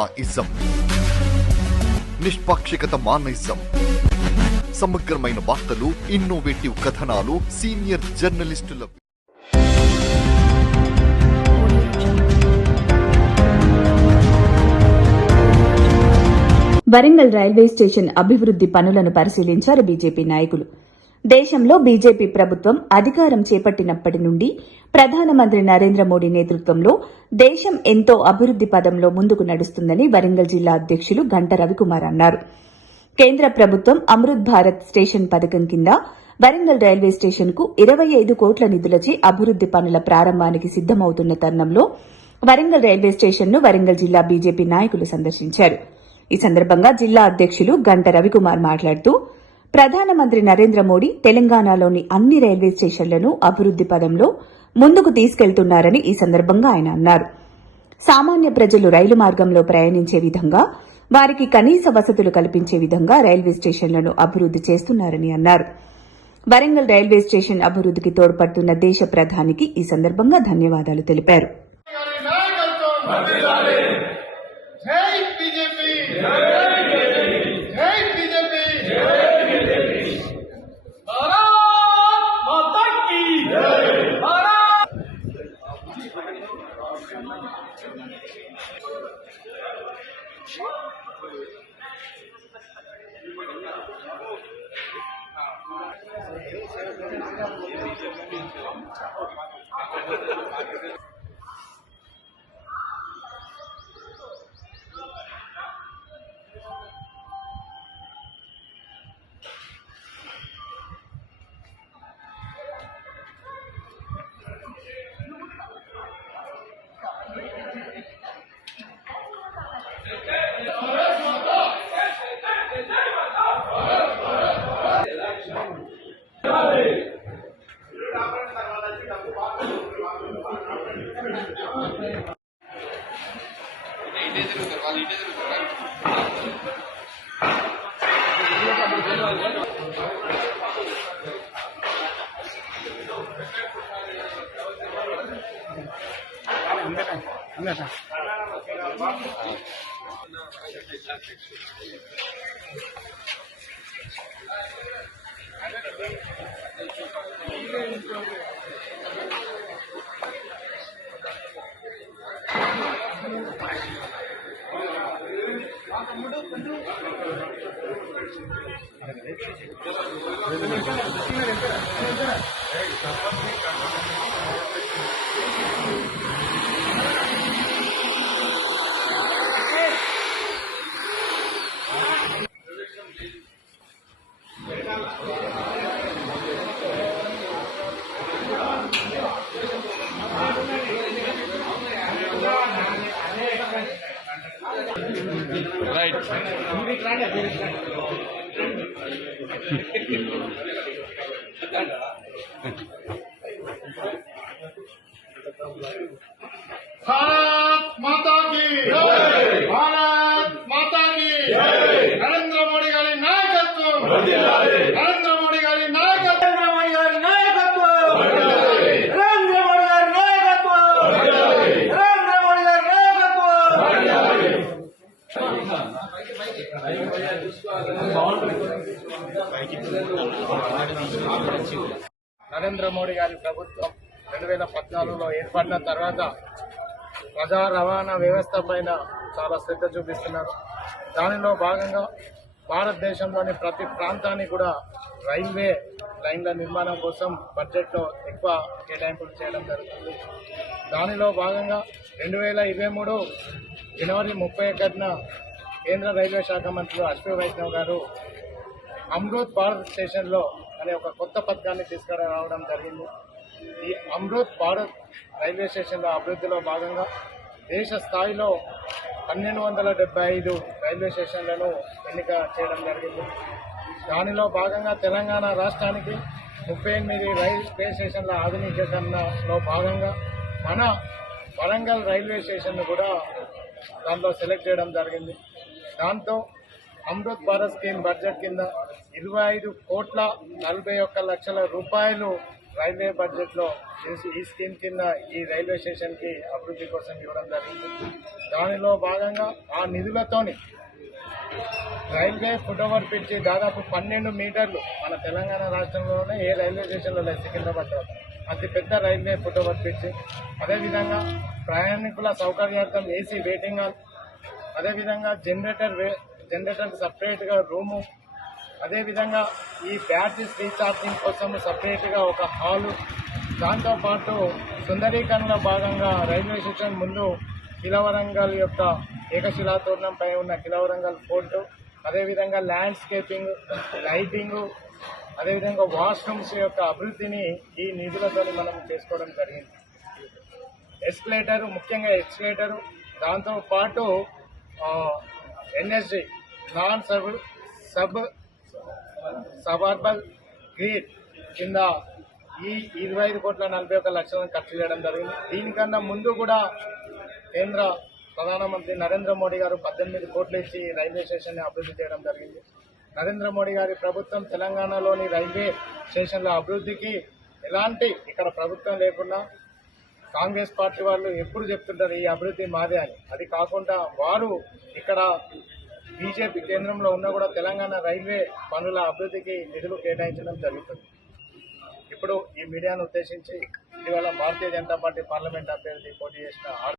Ism నిష్పాక్షికత మానయిజం సమగ్రమైన వార్తలు, innovative కథనాలు, సీనియర్ జర్నలిస్టుల వరంగల్ రైల్వే స్టేషన్ అభివృద్ది పనులను పరిశీలించారు బీజేపీ నాయకులు. దేశంలో బీజేపీ ప్రభుత్వం అధికారం చేపట్టినప్పటి నుండి ప్రధానమంత్రి నరేంద్ర మోడీ నేతృత్వంలో దేశం ఎంతో అభివృద్ది పదంలో ముందుకు నడుస్తుందని వరంగల్ జిల్లా అధ్యకులు గంట రవికుమార్ అన్నారు. కేంద్ర ప్రభుత్వం అమృత్ భారత్ స్టేషన్ పథకం కింద వరంగల్ రైల్వే స్టేషన్ కు 25 కోట్ల నిధులచే అభివృద్ది పనుల ప్రారంభానికి సిద్దమవుతున్న తరుణంలో వరంగల్ రైల్వే స్టేషన్ ను వరంగల్ జిల్లా బీజేపీ నాయకులు సందర్శించారు. ఈ సందర్భంగా జిల్లా అధ్యకులు గంట రవికుమార్ మాట్లాడుతూ ప్రధానమంత్రి నరేంద్ర మోడీ తెలంగాణలోని అన్ని రైల్వే స్టేషన్లను అభివృద్ది పదంలో ముందుకు తీసుకెళ్తున్నారని ఈ సందర్భంగా ఆయన అన్నారు. సామాన్య ప్రజలు రైలు మార్గంలో ప్రయాణించే విధంగా, వారికి కనీస వసతులు కల్పించే విధంగా రైల్వే స్టేషన్లను అభివృద్ది చేస్తున్నారని అన్నారు. వరంగల్ రైల్వే స్టేషన్ అభివృద్దికి తోడ్పడుతున్న దేశ ప్రధానికి ఈ సందర్భంగా ధన్యవాదాలు తెలిపారు. भारत माता की जय, भारत माता की जय। नरेंद्र मोदी गारी नायकत्व, नरेंद्र मोदी गारी नायकत्व, नरेंद्र मोदी गारी नायकत्व, नरेंद्र मोदी गारी नायकत्व, नरेंद्र मोदी गारी नायकत्व। నరేంద్ర మోడీ గారి ప్రభుత్వం 2014లో ఏర్పడిన తర్వాత ప్రజా రవాణా వ్యవస్థ పైన చాలా శ్రద్ధ చూపిస్తున్నారు. దానిలో భాగంగా భారతదేశంలోని ప్రతి ప్రాంతానికి కూడా రైల్వే లైన్ల నిర్మాణం కోసం బడ్జెట్లో ఎక్కువ కేటాయింపులు చేయడం జరుగుతుంది. దానిలో భాగంగా 2023 జనవరి 31న కేంద్ర రైల్వే శాఖ మంత్రి అశ్విని వైష్ణవ్ గారు అమృత్ భారత్ స్టేషన్లో అనే ఒక కొత్త పథకాన్ని తీసుకురావడం జరిగింది. ఈ అమృత్ భారత్ రైల్వే స్టేషన్ల అభివృద్ధిలో భాగంగా దేశ స్థాయిలో 1275 రైల్వే స్టేషన్లను ఎన్నిక చేయడం జరిగింది. దానిలో భాగంగా తెలంగాణ రాష్ట్రానికి 38 రైల్వే స్టేషన్ల ఆధునీకరణలో భాగంగా మన వరంగల్ రైల్వే స్టేషన్ కూడా దాంట్లో సెలెక్ట్ చేయడం జరిగింది. దాంతో అమృత్ భారత్ స్కీమ్ బడ్జెట్ కింద 25,41,00,00,000 రూపాయలు రైల్వే బడ్జెట్ లో ఈ స్కీమ్ కింద ఈ రైల్వే స్టేషన్ కి అభివృద్ధి కోసం ఇవ్వడం జరిగింది. దానిలో భాగంగా ఆ నిధులతోని రైల్వే ఫుట్ ఓవర్ బ్రిడ్జ్ దాదాపు 12 మీటర్లు మన తెలంగాణ రాష్ట్రంలోనే ఏ రైల్వే స్టేషన్లో లేదు, సికింద్రాబాద్ తర్వాత అతి పెద్ద రైల్వే ఫుట్ ఓవర్ బ్రిడ్జ్. అదేవిధంగా ప్రయాణికుల సౌకర్యార్థం ఏసీ వెయిటింగ్ హాల్, అదేవిధంగా జనరేటర్ సపరేట్ గా రూము, అదేవిధంగా ఈ బ్యాటరీస్ రీఛార్జింగ్ కోసం సపరేట్ గా ఒక హాలు, దాంతోపాటు సుందరీకరణలో భాగంగా రైల్వే స్టేషన్ ముందు కిలవరంగల్ యొక్క ఏకశిలాతోరణంపై ఉన్న కిలవరంగల్ ఫోర్టు, అదేవిధంగా ల్యాండ్స్కేపింగ్, లైటింగ్, అదేవిధంగా వాష్రూమ్స్ యొక్క అభివృద్ధిని ఈ నిధులతో మనం చేసుకోవడం జరిగింది. ముఖ్యంగా ఎస్కలేటరు, దాంతోపాటు ఎన్ఎస్జి నాన్ సబర్బల్ గ్రిడ్ కింద ఈ 25,41,00,000 ఖర్చు చేయడం జరిగింది. దీనికన్నా ముందు కూడా కేంద్ర ప్రధానమంత్రి నరేంద్ర మోడీ గారు 18 కోట్లు ఇచ్చి రైల్వే స్టేషన్ ని అభివృద్ధి చేయడం జరిగింది. నరేంద్ర మోడీ గారి ప్రభుత్వం తెలంగాణలోని రైల్వే స్టేషన్ల అభివృద్ధికి ఎలాంటి ఇక్కడ ప్రభుత్వం లేకుండా కాంగ్రెస్ పార్టీ వాళ్ళు ఎప్పుడు చెప్తుంటారు ఈ అభివృద్ధి మాదే అని. అది కాకుండా వారు ఇక్కడ బీజేపీ కేంద్రంలో ఉన్నా కూడా తెలంగాణ రైల్వే పనుల అభివృద్ధికి నిధులు కేటాయించడం జరుగుతుంది. ఇప్పుడు ఈ మీడియాను ఉద్దేశించి ఇటీవల భారతీయ జనతా పార్టీ పార్లమెంట్ అభ్యర్థి పోటీ చేసిన